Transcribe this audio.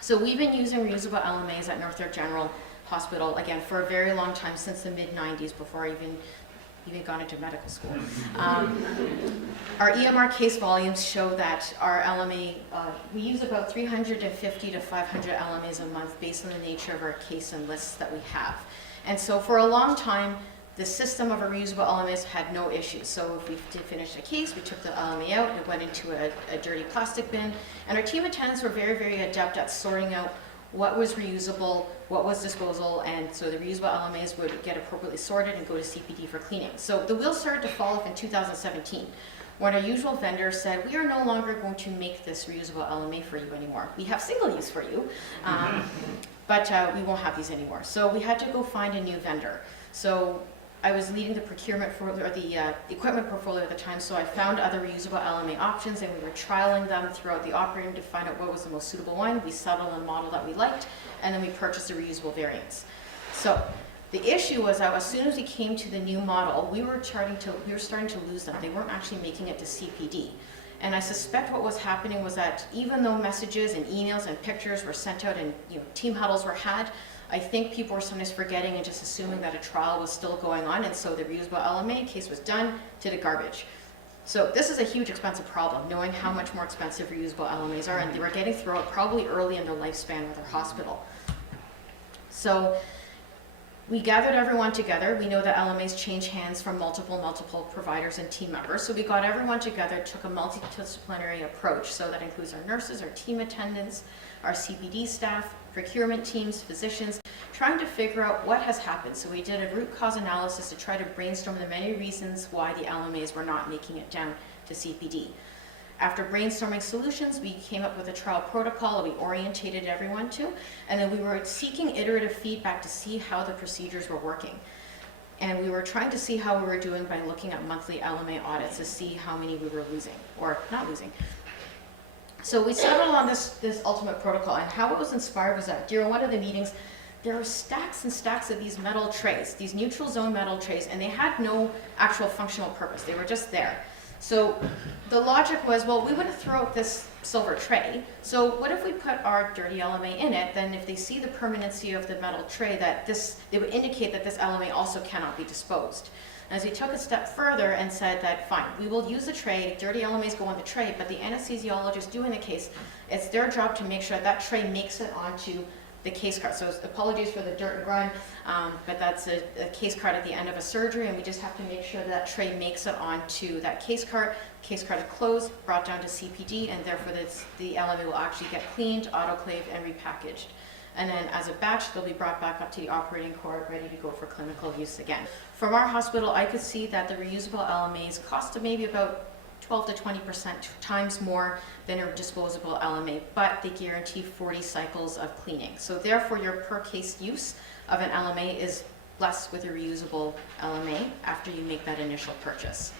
So we've been using reusable LMAs at Northrop General Hospital, again, for a very long time, since the mid-90s, before I even gone into medical school. Our EMR case volumes show that our LMA, we use about 350 to 500 LMAs a month based on the nature of our case and lists that we have. And so for a long time, the system of our reusable LMAs had no issues. So if we did finish a case, we took the LMA out, it went into a dirty plastic bin, and our team attendants were very, very adept at sorting out what was reusable, what was disposal, and so the reusable LMAs would get appropriately sorted and go to CPD for cleaning. So the wheels started to fall off in 2017 when our usual vendor said, we are no longer going to make this reusable LMA for you anymore. We have single use for you, but we won't have these anymore. So we had to go find a new vendor. So I was leading the procurement for, or the equipment portfolio at the time, so I found other reusable LMA options, and we were trialing them throughout the operating to find out what was the most suitable one. We settled on a model that we liked, and then we purchased the reusable variants. So the issue was that as soon as we came to the new model, we were starting to lose them. They weren't actually making it to CPD. And I suspect what was happening was that even though messages and emails and pictures were sent out and team huddles were had, I think people were sometimes forgetting and just assuming that a trial was still going on, and so the reusable LMA case was done to the garbage. So this is a huge expensive problem, knowing how much more expensive reusable LMAs are, and they were getting thrown out probably early in their lifespan with our hospital. So we gathered everyone together. We know that LMAs change hands from multiple providers and team members. So we got everyone together, took a multidisciplinary approach. So that includes our nurses, our team attendants, our CPD staff, procurement teams, physicians, trying to figure out what has happened. So we did a root cause analysis to try to brainstorm the many reasons why the LMAs were not making it down to CPD. After brainstorming solutions, we came up with a trial protocol that we orientated everyone to, and then we were seeking iterative feedback to see how the procedures were working. And we were trying to see how we were doing by looking at monthly LMA audits to see how many we were losing, or not losing. So we settled on this ultimate protocol, and how it was inspired was that during one of the meetings, there were stacks and stacks of these metal trays, these neutral zone metal trays, and they had no actual functional purpose. They were just there. So the logic was, well, we wouldn't throw out this silver tray, so what if we put our dirty LMA in it? Then if they see the permanency of the metal tray, that they would indicate that this LMA also cannot be disposed. As we took a step further and said that, fine, we will use the tray, dirty LMAs go on the tray, but the anesthesiologist doing the case, it's their job to make sure that tray makes it onto the case card. So apologies for the dirt and grime, but that's a case card at the end of a surgery, and we just have to make sure that tray makes it onto that case card. Case card is closed, brought down to CPD, and therefore the LMA will actually get cleaned, autoclaved, and repackaged. And then as a batch, they'll be brought back up to the operating court, ready to go for clinical use again. From our hospital, I could see that the reusable LMAs cost maybe about 12 to 20% times more than a disposable LMA, but they guarantee 40 cycles of cleaning. So therefore, your per case use of an LMA is less with a reusable LMA after you make that initial purchase.